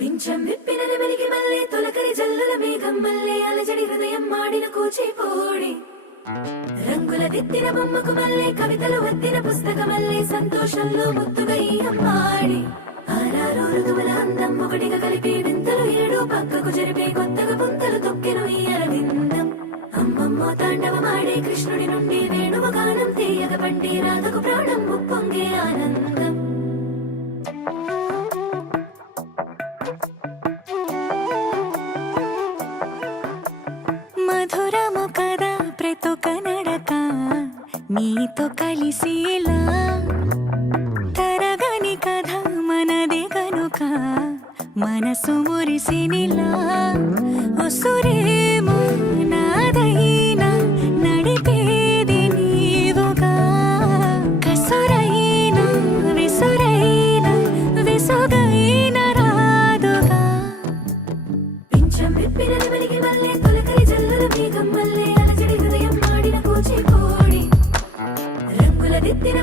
పింఛం విప్పిన నెమలికి మల్లె తొలకరి జల్లుల మేఘం మల్లె అలజడి హృదయం మాడిన కూచిపూడి రంగుల దిద్దిన బొమ్మకు మల్లె కవితలు వద్దిన పుస్తకమల్లె సంతోషంలో ముద్దుగా ఈ అమ్మాడి ఆరారు ఋతువుల అందం ఒకటిగా కలిపి వింతలు ఏడు పక్కకు జరిపే కొత్తగా పుంతలు తొక్కెను ఈ అరవిందం అమ్మమ్మో తాండవమాడే కృష్ణుడి నుండి వేణువ గానం తీయగ పండి రాధకు ప్రాణం ఉప్పొంగే ఆనందం మధురము కదా ప్రతొక నడక నీతో కలిసేలా తరగని కథ మనదే గనుక మనసు మురిసినిలా ఉసురేమో నాదైనా నడిపేది నీవుగా కసురైనా విసురైనా విసుగైన రాదుగా పింఛం విప్పిన నెమలికి మల్లె తొలకరి జల్లుల మేఘం మల్లె అలజడి హృదయం మాడిన కూచిపూడి రంగుల దిద్దిన